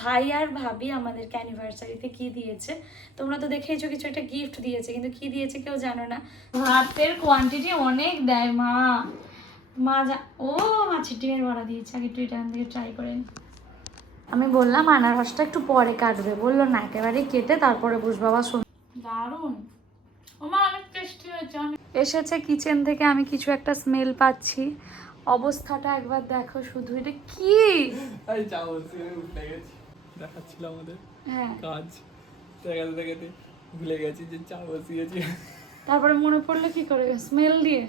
ভাই আর ভাবি আমাদেরকে অ্যানিভার্সারিতে কি দিয়েছে? তোমরা তো দেখেইছো কিছু একটা গিফট দিয়েছে, কিন্তু কি দিয়েছে কেউ জানো না। ভাতের কোয়ান্টিটি অনেক দেয়, মা। মা যা, ও মাছের ডিমের বড়া দিয়েছে, আগে একটু এটা থেকে ট্রাই করেন। আমি বললাম, আনারসটা একটু পরে কাটবে। বলল, না, একেবারেই কেটে তারপরে বুঝ বাবা, শোন। দারুণ। অনেক টেস্টি হয়েছে এসেছে কিচেন থেকে, আমি কিছু একটা স্মেল পাচ্ছি। অবস্থাটা একবার দেখো শুধু, এটা কি? দেখাচ্ছিল আমাদের হ্যাঁ। কাজ। দেখাতে দেখাতে ভুলে গেছি যে চা বসিয়েছি। তারপরে মনে পড়ল কি করে? স্মেল দিয়ে।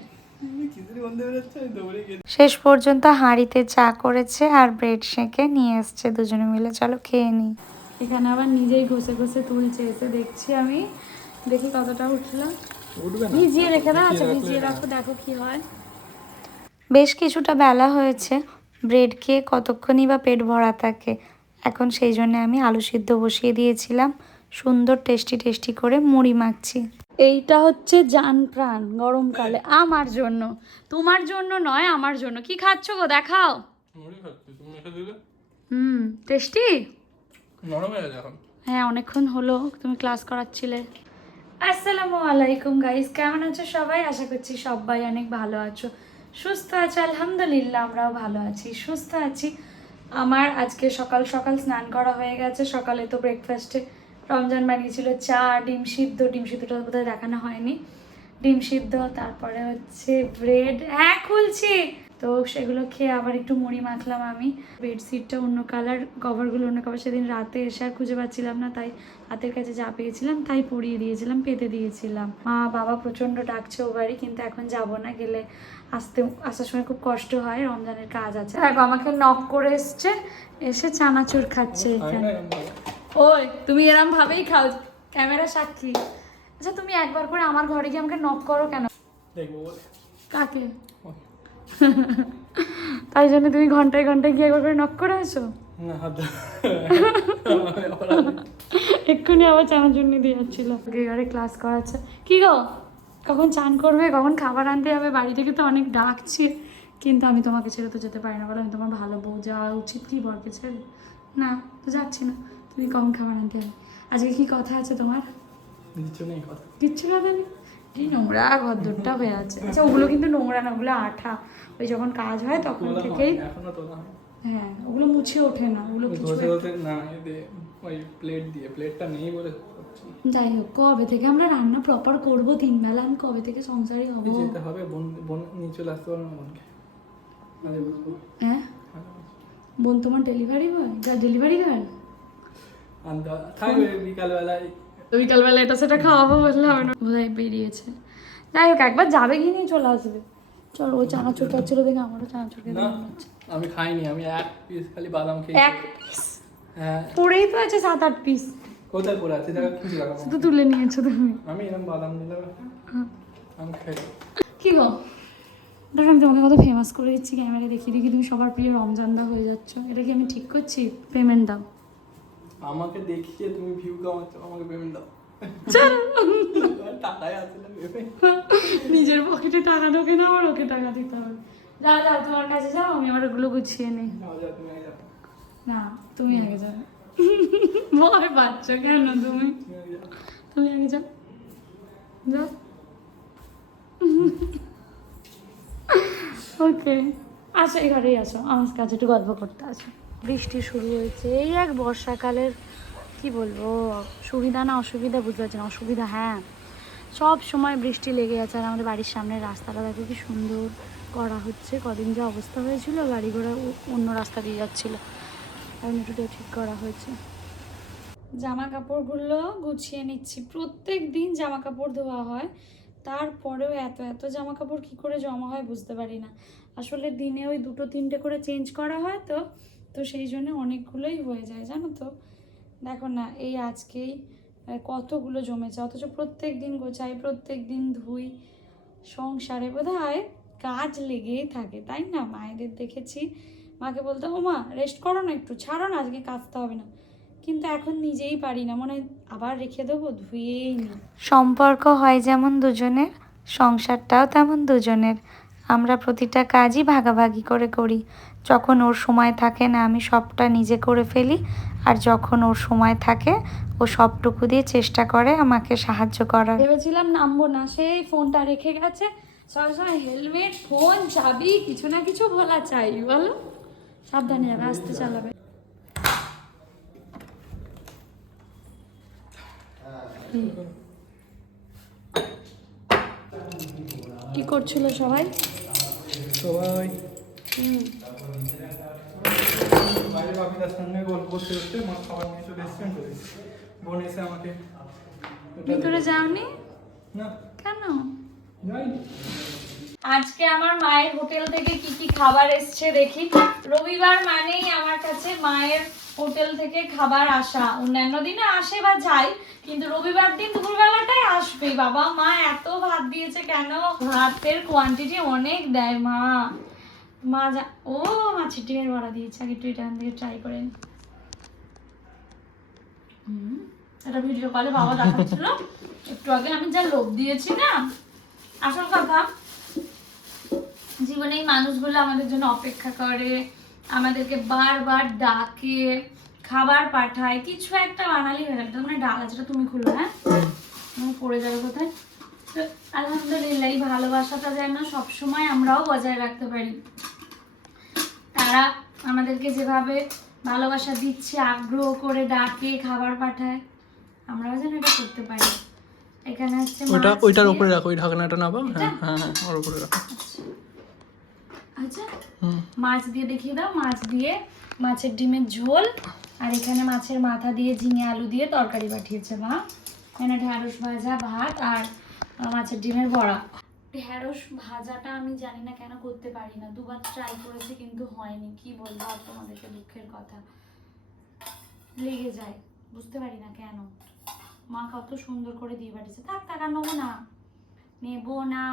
শেষ পর্যন্ত হাঁড়িতে চা করেছে আর ব্রেড সেঁকে নিয়ে এসছে দুজনে মিলে। চলো খেয়ে নিই এখানে আবার নিজেই ঘষে ঘষে তুলছে এসে দেখছি আমি। দেখি কতটা উঠলাম উঠবে না। ভিজিয়ে রেখে দাও আচ্ছা ভিজিয়ে রাখো দেখো কি হয়। বেশ কিছুটা বেলা হয়েছে। ব্রেড খেয়ে কতক্ষণই বা পেট ভরা থাকে? এখন সেই জন্য আমি আলু সিদ্ধ বসিয়ে দিয়েছিলাম। সুন্দর টেস্টি টেস্টি করে মুড়ি মাখছি। এইটা হচ্ছে জান প্রাণ গরমকালে আমার জন্য। তোমার জন্য নয় আমার জন্য। কি খাচ্ছ গো? দেখাও। হুম টেস্টি? হয়ে হ্যাঁ অনেকক্ষণ হলো। তুমি ক্লাস করাচ্ছিলে। আসসালামু আলাইকুম গাইস কেমন আছো সবাই? আশা করছি সবাই অনেক ভালো আছো। সুস্থ আছো আলহামদুলিল্লাহ আমরাও ভালো আছি। সুস্থ আছি। আমার আজকে সকাল সকাল স্নান করা হয়ে গেছে। সকালে তো ব্রেকফাস্টে রমজান বানিয়েছিল চা, ডিম সিদ্ধ। ডিম সিদ্ধটা বোধহয় দেখানো হয়নি। ডিম সিদ্ধ, তারপরে হচ্ছে ব্রেড হ্যাঁ খুলছি। তো সেগুলো খেয়ে আবার একটু মুড়ি মাখলাম আমি। বেডশিটটা অন্য কালার কভারগুলো অন্য কভার সেদিন রাতে এসে আর খুঁজে পাচ্ছিলাম না, তাই হাতের কাছে যা পেয়েছিলাম তাই পরিয়ে দিয়েছিলাম, পেতে দিয়েছিলাম। মা, বাবা প্রচণ্ড ডাকছে ও বাড়ি, কিন্তু এখন যাব না। গেলে আসতে আসার সময় খুব কষ্ট হয় রমজানের কাজ আছে। দেখো আমাকে নক করে এসছে এসে চানাচুর খাচ্ছে এখানে। ওই তুমি এরম ভাবেই খাও ক্যামেরা সাক্ষী। আচ্ছা তুমি একবার করে আমার ঘরে গিয়ে আমাকে নক করো কেন? কাকে? তাই জন্য তুমি ঘন্টায় ঘন্টায় গিয়ে একবার করে নক করে আসো। এক্ষুনি আবার চানার জন্য দিয়ে যাচ্ছিল। ঘরে ক্লাস করাচ্ছে। কি গো? কখন চান করবে কখন খাবার আনতে যাবে বাড়ি থেকে তো অনেক ডাকছে। কিন্তু আমি তোমাকে ছেড়ে তো যেতে পারি না বলো আমি তোমার ভালো বউ যাওয়া উচিত কি বরকে ছেড়ে। না তো যাচ্ছি না তুমি কখন খাবার আনতে যাবে? আজকে কি কথা আছে তোমার? কিচ্ছু নেই এই নোংরা ঘরদোরটা হয়ে আছে। আচ্ছা ওগুলো কিন্তু নোংরা না ওগুলো আঠা। ওই যখন কাজ হয় তখন থেকেই হয়, ওগুলো মুছে ওঠে না ওগুলো কিছু না ওই প্লেট দিয়ে প্লেটটা নেই বলে না। যাই হোক কবে থেকে আমরা রান্না প্রপার করব তিন বেলা আমি কবে থেকে সংসারী হব? যেতে হবে? বোন বোন নিয়ে চলে আসতে পারব না বোনকে? আরে বলব হ্যাঁ? বোন। তোমার ডেলিভারি বয় যা ডেলিভারি গার্ল থাকবে বিকালবেলায়। বিকালবেলা এটা সেটা খাওয়াবো বললে হবে না। বোধহয় বেরিয়েছে। যাই হোক একবার যাবে কি নিয়ে চলে আসবে। চল ওই চানাচুর খাচ্ছিল দেখে আমারও চানাচুর খেতে না আমি খাইনি আমি এক পিস খালি বাদাম এক পিস হ্যাঁ। পড়েই তো আছে সাত আট পিস কোথায় পড়ে আছে? দেখা খুঁজে রাখব শুধু তুলে নিয়েছো তুমি। আমি এরকম বাদাম দিলাম আমি খাই। কি গো? দেখো আমি তোমাকে কত ফেমাস করে দিচ্ছি ক্যামেরা দেখিয়ে দেখি তুমি সবার প্রিয় রমজানদা হয়ে যাচ্ছ। এটা কি আমি ঠিক করছি? পেমেন্ট দাও। আমাকে দেখিয়ে তুমি ভিউ কামাচ্ছ আমাকে পেমেন্ট দাও। চল। টাকায় আছে না নিজের পকেটে টাকা ঢোকে না আমার ওকে টাকা দিতে হবে। যাও যাও তোমার কাছে যাও আমি আমার ওগুলো গুছিয়ে নিই। না তুমি আগে যাও। ভয় পাচ্ছ কেন তুমি? তুমি আগে যাও। যাও। ওকে। আসো, এই ঘরেই আসো। আমার কাছে একটু গল্প করতে আসো। বৃষ্টি শুরু হয়েছে। এই এক বর্ষাকালের, কি বলব, সুবিধা না অসুবিধা বুঝতে পারছি না। অসুবিধা হ্যাঁ। সব সময় বৃষ্টি লেগে আছে আর আমাদের বাড়ির সামনের রাস্তাটা দেখো কি সুন্দর করা হচ্ছে। কদিন যে অবস্থা হয়েছিল গাড়ি ঘোড়া অন্য রাস্তা দিয়ে যাচ্ছিল। একটু ঠিক করা হয়েছে। জামা কাপড়গুলো গুছিয়ে নিচ্ছি। প্রত্যেক দিন জামা কাপড় ধোয়া হয়। তারপরেও এত এত জামা কাপড় কী করে জমা হয় বুঝতে পারি না। আসলে দিনে ওই দুটো, তিনটে করে চেঞ্জ করা হয় তো তো সেই জন্য অনেকগুলোই হয়ে যায়, জানো তো। দেখো না, এই আজকেই কতগুলো জমেছে। অথচ প্রত্যেক দিন গোছাই, প্রত্যেক দিন ধুই, সংসারে বোধ হয় কাজ লেগেই থাকে, তাই না? মায়েদের দেখেছি মাকে বলতে ও মা রেস্ট করো না একটু ছাড়ো না আজকে কাচতে হবে না। কিন্তু এখন নিজেই পারি না মনে আবার রেখে দেবো ধুয়েই নি। সম্পর্ক হয় যেমন দুজনের সংসারটাও তেমন দুজনের। আমরা প্রতিটা কাজই ভাগাভাগি করে করি। যখন ওর সময় থাকে না আমি সবটা নিজে করে ফেলি আর যখন ওর সময় থাকে ও সবটুকু দিয়ে চেষ্টা করে আমাকে সাহায্য করার। ভেবেছিলাম নামবো না সেই ফোনটা রেখে গেছে। সবসময় হেলমেট ফোন চাবি কিছু না কিছু ভোলা চাই বলো। সাবধানে যাবে আস্তে চালাবে। কি করছিল সবাই? সবাই। হুম। বাইরে বাপিদার সঙ্গে গল্প করতে করতে মা খাবার নিয়ে চলে এসছেন বোন এসে আমাকে ভিতরে যাওনি? না। কেন? যাইনি আজকে আমার মায়ের হোটেল থেকে কি কি খাবার এসছে দেখি। রবিবার মানেই আমার কাছে মায়ের হোটেল থেকে খাবার আসা। অন্যান্য দিনে আসে বা যায়, কিন্তু রবিবার দিন দুপুরবেলাটাই আসবে বাবা মা এত ভাত দিয়েছে কেন? ভাতের কোয়ান্টিটি অনেক দেয় মা। মা যা, ও মাছের ডিমের বড়া দিয়েছে, আগে একটু এখান থেকে ট্রাই করে নি। হুম এটা ভিডিও কলে বাবা দেখাচ্ছিল। একটু আগে আমি যা লোভ দিয়েছি না, আসল কথা জীবনে এই মানুষগুলো আমাদের জন্য অপেক্ষা করে আমাদেরকে বারবার ডাকে খাবার পাঠায় কিছু একটা বানালি হয়ে গেল মানে ডাল আছে তুমি খুলো হ্যাঁ? তুমি পড়ে যাবে কোথায়? তো আলহামদুলিল্লাহ এই ভালোবাসাটা যেন সবসময় আমরাও বজায় রাখতে পারি। তারা আমাদেরকে যেভাবে ভালোবাসা দিচ্ছে আগ্রহ করে ডাকে খাবার পাঠায় আমরাও যেন এটা করতে পারি। এখানে হচ্ছে ওইটা ওইটার উপরে রাখো ওই ঢাকনাটা নামাও। হ্যাঁ হ্যাঁ হ্যাঁ ওর উপরে রাখো। আচ্ছা মাছ দিয়ে দেখিয়ে দাও মাছ দিয়ে মাছের ডিমের ঝোল। আর এখানে মাছের মাথা দিয়ে ঝিঙে আলু দিয়ে তরকারি পাঠিয়েছে মা। এখানে ঢ্যাঁড়স ভাজা ভাত আর মাছের ডিমের বড়া। ঢ্যাঁড়স ভাজাটা আমি জানি না কেন করতে পারি না। দুবার ট্রাই করেছি কিন্তু হয়নি। কি বলব আর তোমাদেরকে দুঃখের কথা। লেগে যায়। বুঝতে পারি না কেন। মা কত সুন্দর করে দিয়ে পাঠিয়েছে। থাক টাকা নেব না। নেব না।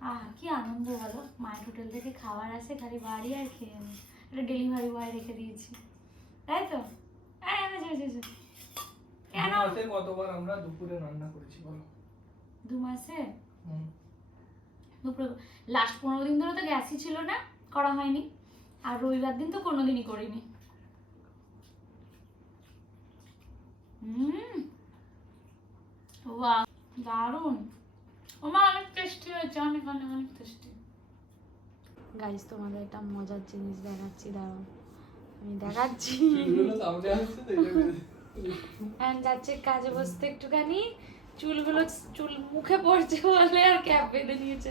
আহ কি আনন্দ বলো? মায়ের হোটেল থেকে খাবার আসে খালি বাড়ি আর খেয়ে নি। এটা ডেলিভারি বয় রেখে দিয়েছি। তাই তো। কেন? কতবার আমরা দুপুরে রান্না করেছি বলো? দু মাসে দুপুরে লাস্ট পনেরো দিন ধরে তো গ্যাসই ছিল না করা হয়নি। আর রবিবার দিন তো কোনোদিনই করিনি। হুম। দারুণ। ওমা অনেক টেস্টি হয়েছে অনেক অনেক অনেক টেস্টি গাইস তোমাদের একটা মজার জিনিস দেখাচ্ছি দাঁড়াও। আমি দেখাচ্ছি। এখন যাচ্ছে কাজে বসতে একটুখানি। চুলগুলো চুল মুখে পড়ছে বলে আর ক্যাপ বেঁধে নিয়েছে।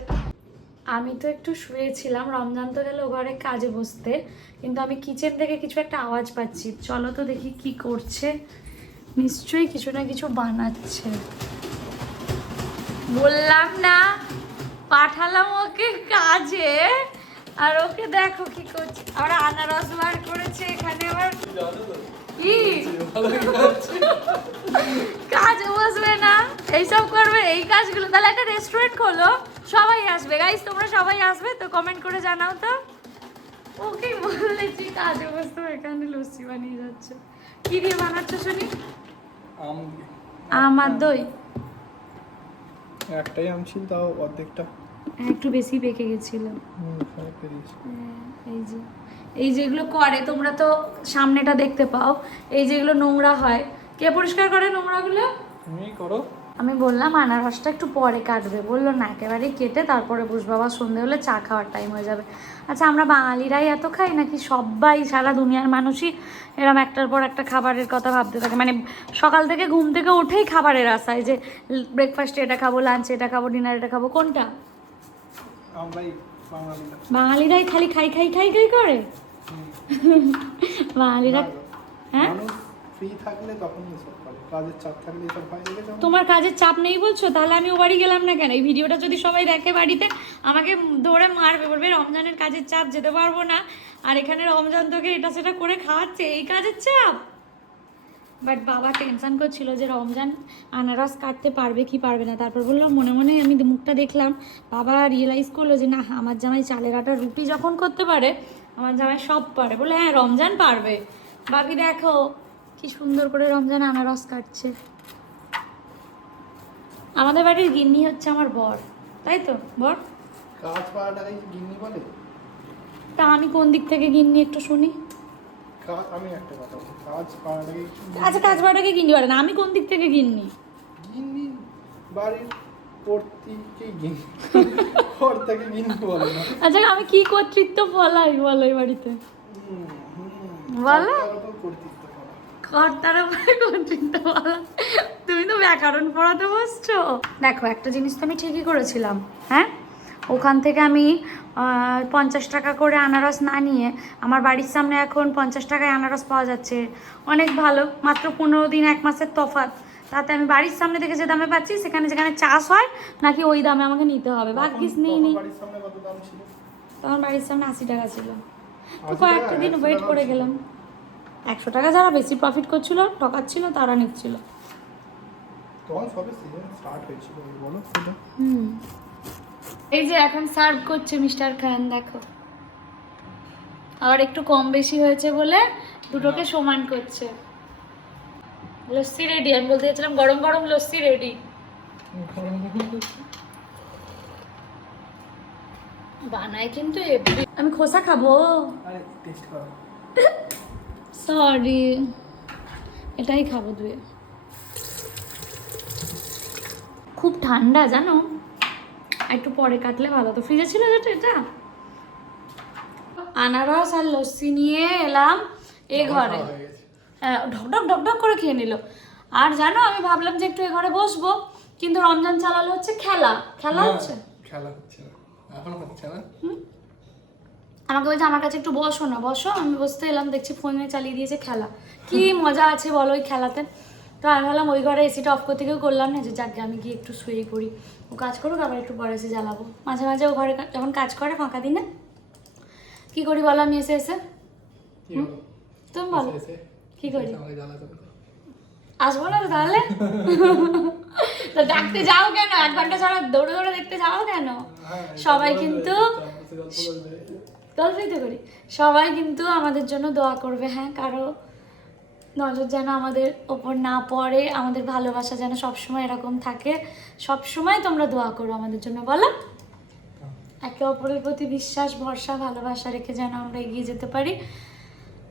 আমি তো একটু শুয়েছিলাম রমজান তো গেল ঘরে কাজে বসতে। কিন্তু আমি কিচেন থেকে কিছু একটা আওয়াজ পাচ্ছি। চলো তো দেখি কি করছে। নিশ্চয়ই কিছু না কিছু বানাচ্ছে। বললাম না পাঠালাম ওকে কাজে। আর ওকে দেখো কি করছে। আর আনারস বার করেছে এখানে আবার। কি? কাজ বসবে না। এইসব করবে এই কাজগুলো। তাহলে একটা রেস্টুরেন্ট খোলো। সবাই আসবে। গাইস তোমরা সবাই আসবে তো কমেন্ট করে জানাও তো। ওকে বলেছি কাজে বসতো এখানে লস্যি বানিয়ে যাচ্ছে। কি দিয়ে বানাচ্ছ শুনি? আম আমার দই। একটাই আম ছিল তাও অর্ধেকটা। হ্যাঁ, একটু বেশি পেকে গেছিল। হ্যাঁ, এই যে। এই যেগুলো করে তোমরা তো সামনেটা দেখতে পাও। এই যেগুলো নোংরা হয় কে পরিষ্কার করে নোংরাগুলো? তুমি করো। আমি বললাম আনারসটা একটু পরে কাটবে। বলল না একেবারেই কেটে তারপরে বসবো। আবার সন্ধে হলে চা খাওয়ার টাইম হয়ে যাবে। আচ্ছা আমরা বাঙালিরাই এত খাই নাকি সবাই সারা দুনিয়ার মানুষই এরম একটার পর একটা খাবারের কথা ভাবতে থাকে? মানে সকাল থেকে ঘুম থেকে উঠেই খাবারের আশায় যে ব্রেকফাস্টে এটা খাব লাঞ্চে এটা খাব ডিনার এটা খাব। কোনটা? বাঙালিরাই খালি খাই খাই খাই খাই করে? বাঙালিরা হ্যাঁ? ফ্রি থাকলে তখন এসব করে। কাজের চাপ থাকলে এসব হয় তোমার কাজের চাপ নেই বলছো? তাহলে আমি ও বাড়ি গেলাম না কেন? এই ভিডিওটা যদি সবাই দেখে বাড়িতে, আমাকে ধরে মারবে, বলবে, রমজানের কাজের চাপ যেতে পারব না। আর এখানে রমজান তোকে এটা সেটা করে খাওয়াচ্ছে। এই কাজের চাপ? বাট বাবা টেনশন করছিল যে রমজান আনারস কাটতে পারবে কি পারবে না। তারপর বললাম মনে মনে আমি মুখটা দেখলাম। বাবা রিয়েলাইজ করল যে, না, আমার জামাই চালের আটা রুটি যখন করতে পারে, আমার জামাই সব পারে। বলে হ্যাঁ রমজান পারবে। বাকি দেখো কি সুন্দর করে রমজান আনারস কাটছে। আমাদের বাড়ির গিন্নি হচ্ছে আমার বর তাই তো বর? কাজ পাওয়াটাকে গিন্নি বলে। তা আমি কোন দিক থেকে গিন্নি একটু শুনি? আমি একটা কথা বলি, কাজ আগে আচ্ছা কাজ বাড়াকে কিনতে পারে না আমি কোন দিক থেকে গিন্নি? বাড়ির গিন্নি গিন্নি বলে আচ্ছা আমি কি কর্তৃত্ব বলাই বলো এই বাড়িতে। বলো। কর্তার কর্তৃত্ব বলা তুমি তো ব্যাকরণ পড়াতে বসছো। দেখো একটা জিনিস তো আমি ঠিকই করেছিলাম। হ্যাঁ ওখান থেকে আমি পঞ্চাশ টাকা করে আনারস না নিয়ে আমার বাড়ির সামনে এখন পঞ্চাশ টাকায় আনারস পাওয়া যাচ্ছে অনেক ভালো মাত্র পনেরো দিন এক মাসের তফাৎ তাতে আমি বাড়ির সামনে থেকে যে দামে পাচ্ছি সেখানে যেখানে চাষ হয় নাকি ওই দামে আমাকে নিতে হবে? ভাগ্যিস নিই। তখন নি বাড়ির সামনে কত দাম ছিল। তখন বাড়ির সামনে আশি টাকা ছিল তো কয়েকটা দিন ওয়েট করে গেলাম। একশো টাকা যারা বেশি প্রফিট করছিল ঠকাচ্ছিল তারা নিচ্ছিল। এই যে এখন সার্ভ করছে মিস্টার খান দেখো। আবার একটু কম বেশি হয়েছে বলে দুটোকে সমান করছে। লস্যি রেডি আমি বলতে চাইছিলাম গরম গরম লস্যি রেডি বানায় কিন্তু আমি খোসা খাব। আরে টেস্ট করো। সরি এটাই খাব দুয়ে। খুব ঠান্ডা জানো? একটু পরে কাটলে ভালো। তো ফ্রিজে ছিল যেটা এটা? আনারস আর লস্যি নিয়ে এলাম এ ঘরে। হ্যাঁ, ঢকঢক ঢকঢক করে খেয়ে নিল। আর জানো আমি ভাবলাম যে একটু এ ঘরে বসবো কিন্তু রমজান চালালো হচ্ছে খেলা। খেলা হচ্ছে? খেলা হচ্ছে এখন হচ্ছে না? আমাকে বলছে আমার কাছে একটু বসো না বসো। আমি বসতে এলাম দেখছি ফোনে চালিয়ে দিয়েছে খেলা। কি মজা আছে বলো ওই খেলাতে। তো আমি ভাবলাম ওই ঘরে এসিটা অফ করতে গিয়েও করলাম না? যে যাকে আমি গিয়ে একটু শুয়ে পড়ি। ও কাজ করুক আবার একটু পরে এসে জ্বালাবো। মাঝে মাঝে ও ঘরে যখন কাজ করে ফাঁকা দিনে কি করি বলো আমি এসে এসে? তুমি বলো। কি করি। আসব না তো তাহলে? তো দেখতে যাও কেন? এক ঘণ্টা ছাড়া দৌড়ে দৌড়ে দেখতে যাও কেন? হ্যাঁ, সবাই কিন্তু বলবে, গল্প বলবে। তো করি সবাই কিন্তু আমাদের জন্য দোয়া করবে হ্যাঁ কারও নজর যেন আমাদের ওপর না পড়ে আমাদের ভালোবাসা যেন সবসময় এরকম থাকে। সবসময় তোমরা দোয়া করো আমাদের জন্য বলো? একে অপরের প্রতি বিশ্বাস ভরসা ভালোবাসা রেখে যেন আমরা এগিয়ে যেতে পারি।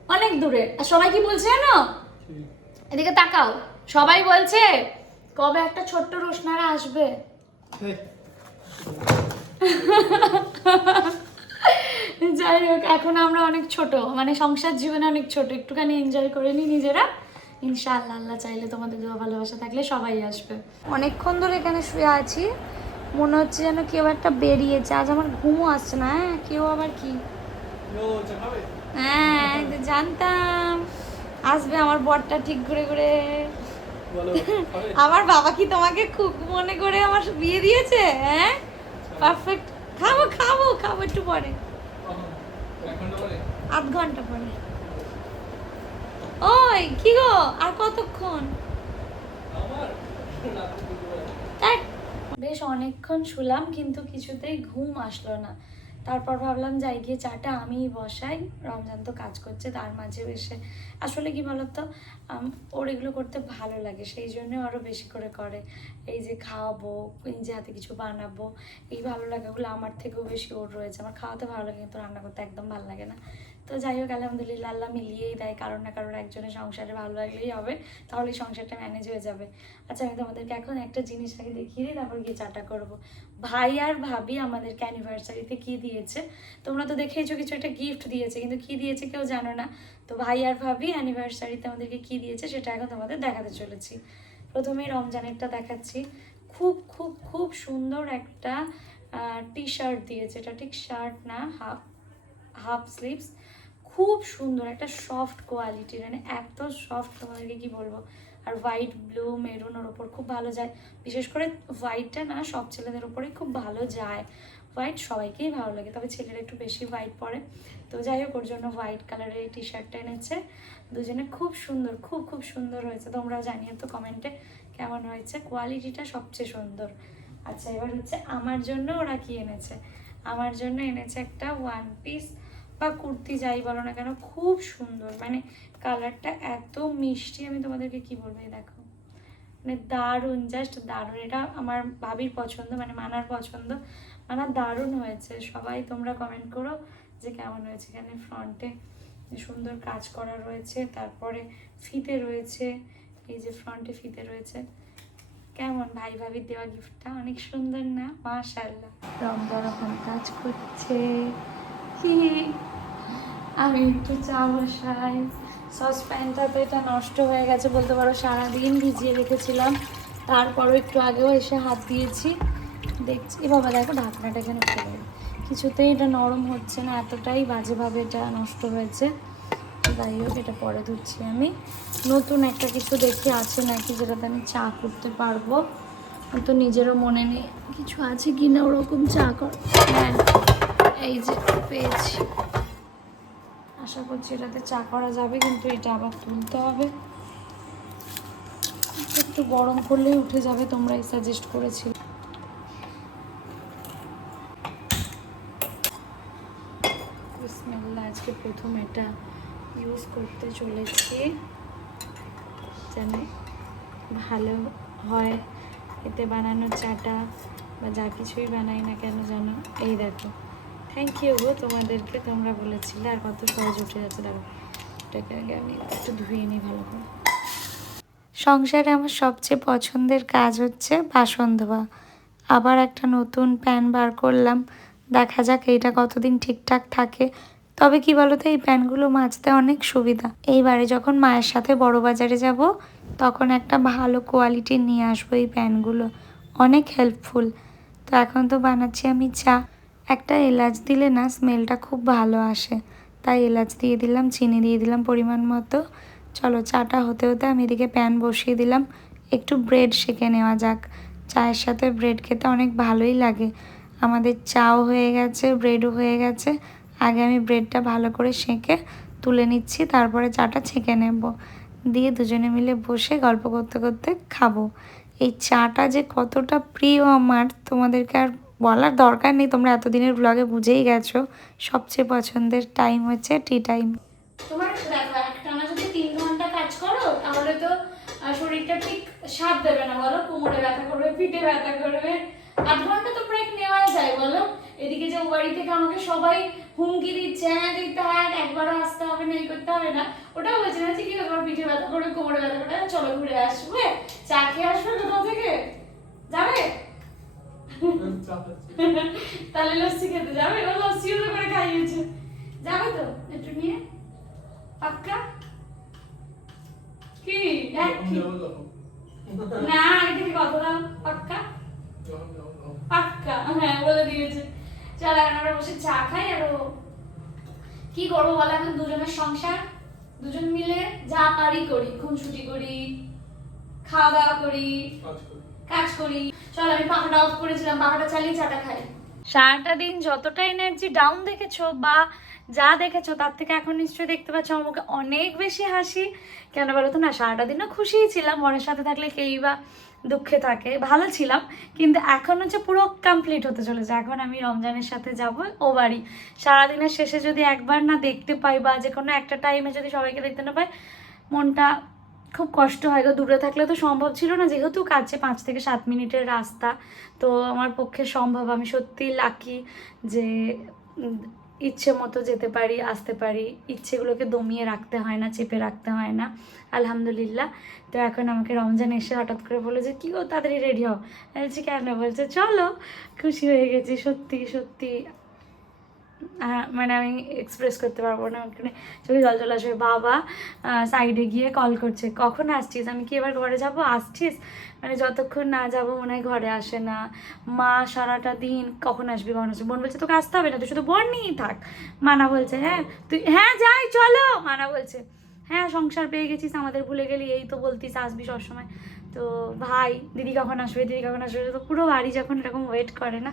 অনেক দূরে। আর সবাই কি বলছে জানো? এদিকে তাকাও। সবাই বলছে কবে একটা ছোট্ট রোশনারা আসবে? যাই হোক, এখন আমরা অনেক ছোট। মানে সংসার জীবনে অনেক ছোট। একটুখানি এনজয় করে নিই নিজেরা। ইনশাআল্লাহ, আল্লাহ চাইলে তোমাদের দোয়া ভালোবাসা থাকলে সবাই আসবে। অনেকক্ষণ ধরে এখানে শুয়ে আছি। মনে হচ্ছে যেন কেউ একটা বেরিয়েছে। আজ আমার ঘুমও আসছে না হ্যাঁ? কেউ আবার কি? হ্যাঁ জানতাম। আসবে আমার বরটা ঠিক করে করে আমার বাবা কি তোমাকে খুব মনে করে আমার বিয়ে দিয়েছে? হ্যাঁ? পারফেক্ট খাব খাব খাব একটু পরে কখন? এক ঘণ্টা পরে? আধ ঘণ্টা পরে। ওই কি গো? আর কতক্ষণ? বেশ অনেকক্ষণ শুলাম কিন্তু কিছুতেই ঘুম আসলো না। তারপর ভাবলাম যাই, গিয়ে চাটা আমিই বসাই। রমজান তো কাজ করছে, তার মাঝে এসে। আসলে কি বলতো? ওর এগুলো করতে ভালো লাগে, সেই জন্য আরও বেশি করে করে। এই যে খাওয়াবো, নিজে হাতে কিছু বানাবো, এই ভালো লাগাগুলো আমার থেকেও বেশি ওর রয়েছে। আমার খাওয়াতে ভালো লাগে, কিন্তু রান্না করতে একদম ভালো লাগে না। তো যাই হোক, আলহামদুলিল্লাহ আল্লাহ মিলিয়েই দেয়, কারোর না কারোর একজনের সংসারে ভালো লাগলেই হবে, তাহলে সংসারটা ম্যানেজ হয়ে যাবে। আচ্ছা আমি তোমাদেরকে এখন একটা জিনিস আগে দেখিয়ে দিই, তারপর গিয়ে চাটা করব। ভাই আর ভাবি আমাদেরকে অ্যানিভার্সারিতে কি দিয়েছে? তোমরা তো দেখেইছো কিছু একটা গিফট দিয়েছে, কিন্তু কি দিয়েছে কেউ জানো না। তো ভাই আর ভাবি অ্যানিভার্সারিতে আমাদেরকে কি দিয়েছে সেটা এখন তোমাদের দেখাতে চলেছি। প্রথমে রমজানেরটা দেখাচ্ছি। খুব খুব খুব সুন্দর একটা টি শার্ট দিয়েছে। এটা ঠিক শার্ট না হাফ হাফ স্লিভস খুব সুন্দর, একটা সফট কোয়ালিটির মানে এত সফট তোমাদেরকে কি বলব? আর হোয়াইট ব্লু মেরুনের ওপর খুব ভালো যায়। বিশেষ করে হোয়াইটটা না, সব ছেলেদের ওপরেই খুব ভালো যায়। হোয়াইট সবাইকেই ভালো লাগে, তবে ছেলেরা একটু বেশি হোয়াইট পরে। তো যাই হোক, ওর জন্য হোয়াইট কালারের টি শার্টটা এনেছে। দুজনে খুব সুন্দর, খুব খুব সুন্দর হয়েছে। তোমরাও জানিও তো কমেন্টে কেমন হয়েছে। কোয়ালিটিটা সবচেয়ে সুন্দর। আচ্ছা এবার হচ্ছে আমার জন্য ওরা কি এনেছে? আমার জন্য এনেছে একটা ওয়ান পিস বা কুর্তি, যাই বলো না কেন, খুব সুন্দর। মানে কালারটা এত মিষ্টি, আমি তোমাদেরকে কি বলব দেখো। মানে দারুণ জাস্ট দারুণ। এটা আমার ভাবির পছন্দ মানে মানার পছন্দ। মানা দারুণ হয়েছে। সবাই তোমরা কমেন্ট করো যে কেমন হয়েছে এখানে ফ্রন্টে সুন্দর কাজ করা রয়েছে, তারপরে ফিতে রয়েছে, এই যে ফ্রন্টে ফিতে রয়েছে। কেমন ভাই ভাবির দেওয়া গিফটটা অনেক সুন্দর না? মাশাল্লাহ রমজান এখন কাজ করছে। আমি একটু চা বসাই। সসপ্যানটা তো এটা নষ্ট হয়ে গেছে বলতে পারো, সারাদিন ভিজিয়ে রেখেছিলাম। তারপরও একটু আগেও এসে হাত দিয়েছি। দেখছি, এ বাবা দেখো ঢাকনাটা এখানে গেল। কিছুতেই এটা নরম হচ্ছে না, এতটাই বাজেভাবে এটা নষ্ট হয়েছে। যাই হোক, এটা পরে ধুচ্ছি আমি। নতুন একটা কিছু দেখি, আছে নাকি যেটাতে আমি চা করতে পারব। তো নিজেরও মনে নেই, কিছু আছে কি না ওরকম চা কর? হ্যাঁ এই যে পেয়েছি। আশা করছি এটাতে চা করা যাবে, কিন্তু এটা আবার তুলতে হবে। একটু গরম করলেই উঠে যাবে তোমরাই সাজেস্ট বিসমিল্লাহ আজকে প্রথম এটা ইউজ করতে চলেছি। যেন ভালো হয়, এতে বানানো চাটা বা যা কিছুই বানাই না কেন জানো? এই দেখো। থ্যাংক ইউ গো, তোমাদেরকে, তোমরা বলেছিলে, আর কত সহজ উঠে যাচ্ছে দেখো। এটাকে আগে আমি একটু ধুয়ে নিই ভালো করে। সংসারে আমার সবচেয়ে পছন্দের কাজ হচ্ছে বাসন ধোয়া। আবার একটা নতুন প্যান বার করলাম। দেখা যাক এইটা কতদিন ঠিকঠাক থাকে। তবে কি বলতো, এই প্যানগুলো মাজতে অনেক সুবিধা। এইবারে যখন মায়ের সাথে বড় বাজারে যাব, তখন একটা ভালো কোয়ালিটির নিয়ে আসব এই প্যানগুলো। অনেক হেল্পফুল তো এখন তো বানাচ্ছি আমি চা। একটা এলাচ দিলে না স্মেলটা খুব ভালো আসে। তাই এলাচ দিয়ে দিলাম, চিনি দিয়ে দিলাম পরিমাণ মতো। চলো, চাটা হতে হতে আমি এদিকে প্যান বসিয়ে দিলাম। একটু ব্রেড সেঁকে নেওয়া যাক। চায়ের সাথে ব্রেড খেতে অনেক ভালোই লাগে। আমাদের চাও হয়ে গেছে, ব্রেডও হয়ে গেছে। আগে আমি ব্রেডটা ভালো করে সেঁকে তুলে নিচ্ছি, তারপরে চাটা ছেঁকে নেব। দিয়ে দুজনে মিলে বসে গল্প করতে করতে খাব। এই চাটা যে কতটা প্রিয় আমার, তোমাদেরকে আর বলার দরকার নেই, তোমরা এতদিনের ব্লগে বুঝেই গেছো। সবচেয়ে পছন্দের টাইম হচ্ছে টি টাইম তোমার, দেখো একটানা যদি তিন ঘণ্টা কাজ করো, তাহলে তো শরীরটা ঠিক সাথ দেবে না, বলো? কোমরে ব্যথা করবে, পিঠে ব্যথা করবে। আধ ঘণ্টা তো ব্রেক নেওয়াই যায়, বলো? এদিকে যে বাড়ি থেকে আমাকে সবাই হুমকি দিচ্ছে হ্যাঁ দিতে হয় একবারও আসতে হবে না, এই করতে হবে না। ওটাও বলছে না যে কি তোমার পিঠে ব্যথা করবে, কোমরে ব্যথা আরে চলো, ঘুরে আসবে, চা খেয়ে আসবে কোথাও থেকে যাবে তাহলে লস্যি খেতে যাবে? ও লস্যিও তো করে খাইয়েছে। যাবে তো? একটু নিয়ে। পাক্কা? কি? না আগে থেকে কথা দাও। পাক্কা? পাক্কা। হ্যাঁ বলে দিয়েছে। চল এখন আমরা বসে চা খাই আর ও কি করব বলো এখন দুজনের সংসার? দুজন মিলে যা পারি করি। খুনসুটি করি খাওয়া দাওয়া করি। কাজ করি। চল, আমি পাখাটা অফ করেছিলাম পাখাটা চালিয়ে চাটা খাই। সারাটা দিন যতটা এনার্জি ডাউন দেখেছ বা যা দেখেছ, তার থেকে এখন নিশ্চয়ই দেখতে পাচ্ছ মুখে অনেক বেশি হাসি। কেন বলো তো না, সারাটা দিন না খুশিই ছিলাম, মনের সাথে থাকলে কেই বা দুঃখে থাকে। ভালো ছিলাম, কিন্তু এখন হচ্ছে পুরো কমপ্লিট হতে চলেছে। এখন আমি রমজানের সাথে যাব ও বাড়ি। সারাদিনের শেষে যদি একবার না দেখতে পাই বা যে কোনো একটা টাইমে যদি সবাইকে দেখতে না পাই, মনটা খুব কষ্ট হয় গো, দূরে থাকলে তো সম্ভব ছিল না। যেহেতু কাছে পাঁচ থেকে সাত মিনিটের রাস্তা, তো আমার পক্ষে সম্ভব। আমি সত্যি লাকি যে ইচ্ছে মতো যেতে পারি, আসতে পারি। ইচ্ছেগুলোকে দমিয়ে রাখতে হয় না, চেপে রাখতে হয় না, আলহামদুলিল্লাহ। তো এখন আমাকে রমজান এসে হঠাৎ করে বলে যে, কী গো, তাড়াতাড়ি রেডি হও? বলছি, কেন? বলছে, চলো। খুশি হয়ে গেছি, সত্যি সত্যি। মানে আমি এক্সপ্রেস করতে পারব না ওখানে। চোখে জল জল আসবে, বাবা সাইডে গিয়ে কল করছে, কখন আসছিস? আমি কি এবার ঘরে যাব? আসছিস? মানে যতক্ষণ না যাব মনে হয় ঘরে আসে না। মা সারাটা দিন, কখন আসবি? কখন আসবি? বোন বলছে, তোকে আসতে হবে না, তুই শুধু বোন নিয়েই থাক। মানা বলছে হ্যাঁ তুই হ্যাঁ যাই, চলো। মানা বলছে হ্যাঁ সংসার পেয়ে গেছিস, আমাদের ভুলে গেলি, এই তো বলতিস, আসবি সবসময়। তো ভাই, দিদি কখন আসবে? দিদি কখন আসবে? তো পুরো বাড়ি যখন এরকম ওয়েট করে না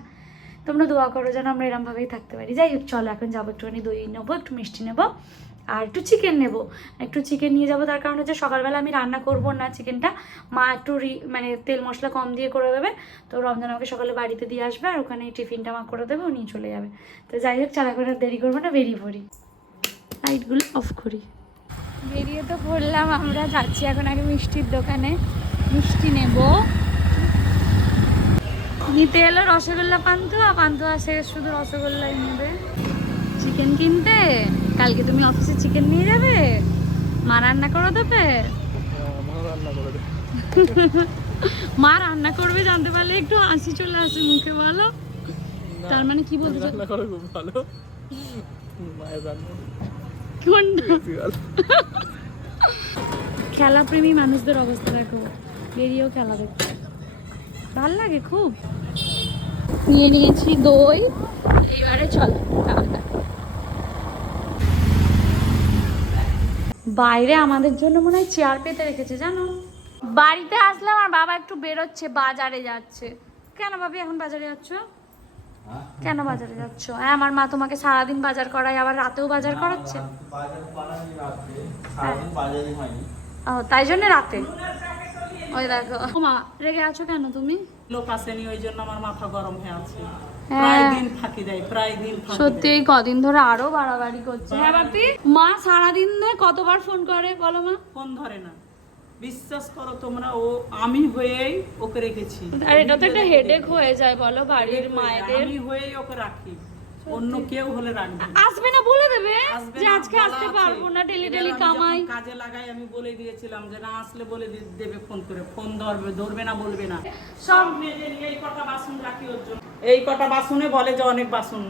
তোমরা দোয়া করো যেন আমরা এরমভাবেই থাকতে পারি। যাই হোক চলো এখন যাব একটুখানি দই নেব একটু মিষ্টি নেব আর একটু চিকেন নেব। একটু চিকেন নিয়ে যাব তার কারণ হচ্ছে সকালবেলা আমি রান্না করব না চিকেনটা মা একটু মানে তেল মশলা কম দিয়ে করে দেবে তো রমজান আমাকে সকালে বাড়িতে দিয়ে আসবে আর ওখানে টিফিনটা মা করে দেবে ও নিয়ে চলে যাবে। তো যাই হোক চালা করে দেরি করব না বেরিয়ে পড়ি। লাইটগুলো অফ করি। বেরিয়ে তো পড়লাম আমরা যাচ্ছি এখন আগে মিষ্টির দোকানে। মিষ্টি নেব। নিতে এলো রসগোল্লা পান্তুয়া পান্তুয়া সে শুধু রসগোল্লাই নেবে। চিকেন কিনতে? কালকে তুমি অফিসে চিকেন নিয়ে যাবে? মা রান্না করে দেবে? মা রান্না করবে জানতে পারলে একটু হাসি চলে আসে মুখে বলো। তার মানে কি বলতে চাও? রান্না করে খুব ভালো। মায়ের রান্না। কোনটা? খেলাপ্রেমী মানুষদের অবস্থা দেখো। বেরিয়েও খেলা দেখতে। ভালো লাগে খুব। নিয়ে নিয়েছি দই। এবারে চলো বাইরে আমাদের জন্য মনে হয় চেয়ার পেতে রেখেছে জানো? বাড়িতে আসলাম আর বাবা একটু বেরোচ্ছে বাজারে যাচ্ছে। কেন ভাবি এখন বাজারে যাচ্ছ? কেন বাজারে যাচ্ছ? হ্যাঁ আমার মা তোমাকে সারাদিন বাজার করায় আবার রাতেও বাজার করাচ্ছে? তাই জন্য রাতে? ওই দেখো। মা রেগে আছো কেন তুমি? লোক আসেনি ওই জন্য আমার মাথা গরম হয়ে আছে। হ্যাঁ। সত্যি এই কদিন ধরে আরও বাড়াবাড়ি করছে। হ্যাঁ বাপি। মা সারাদিন ধরে কতবার ফোন করে বলো মা? ফোন ধরে না। বিশ্বাস করো তোমরা ও আমি হয়েই ওকে রেখেছি। আর এটা তো একটা হেডেক হয়ে যায় বলো বাড়ির মায়েদের। আমি হয়েই ওকে রাখি। অন্য কেউ হলে রাখবে আসবে না বলে দেবে যে আজকে আসতে পারব না ডেলি ডেলি কামাই। কাজে লাগাই আমি বলে দিয়েছিলাম যে না আসলে বলে দেবে ফোন করে। ফোন ধরবে ধরবে না বলবে না। সব মেজে নিয়ে এই কটা বাসন রাখি ওর জন্য। এই কটা বাসনে বলে যে অনেক বাসন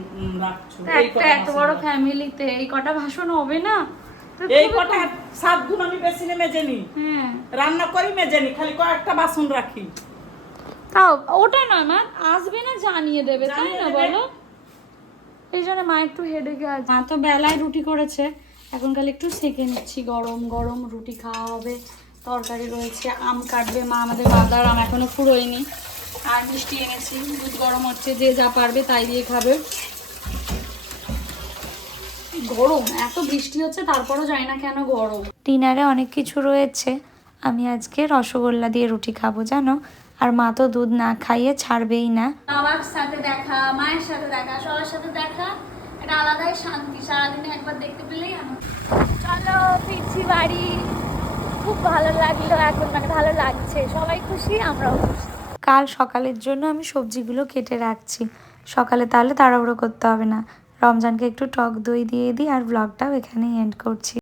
রাখছো। এই কটা এত বড় ফ্যামিলিতে এই কটা ভাষণ হবে না? এই কটা সাত গুণ আমি বেশি মেজে নিই হ্যাঁ। রান্না করি মেজে খালি কয়েকটা বাসন রাখি। তাও ওটা নয় মা আসবে না জানিয়ে দেবে তাই না বলো? এই জন্য মা একটু হেডে গেছে মা তো বেলায় রুটি করেছে। এখন খালি একটু সেকে নিচ্ছি। গরম গরম রুটি খাওয়া হবে। তরকারি রয়েছে আম কাটবে মা। আমাদের বাদার আম এখনও ফুরোয়নি। আর মিষ্টি এনেছি। দুধ গরম হচ্ছে যে যা পারবে তাই দিয়ে খাবে। গরম এত বৃষ্টি হচ্ছে তারপরও জানি না কেন গরম। ডিনারে অনেক কিছু রয়েছে। আমি আজকে রসগোল্লা দিয়ে রুটি খাব জানো? আর মা তো দুধ না খাইয়ে ছাড়বেই না। বাবার সাথে দেখা মায়ের সাথে দেখা সবার সাথে দেখা এটা আলাদাই শান্তি। সারাদিনে একবার দেখতে পেলেই চলো ফিরছি বাড়ি। খুব ভালো লাগল এখন মানে ভালো লাগছে। সবাই খুশি আমরাও খুশি। কাল সকালের জন্য আমি সবজিগুলো কেটে রাখছি। সকালে তাহলে তাড়াহুড়ো করতে হবে না। রমজানকে একটু টক দই দিয়ে দিই আর ব্লগটাও এখানেই এন্ড করছি।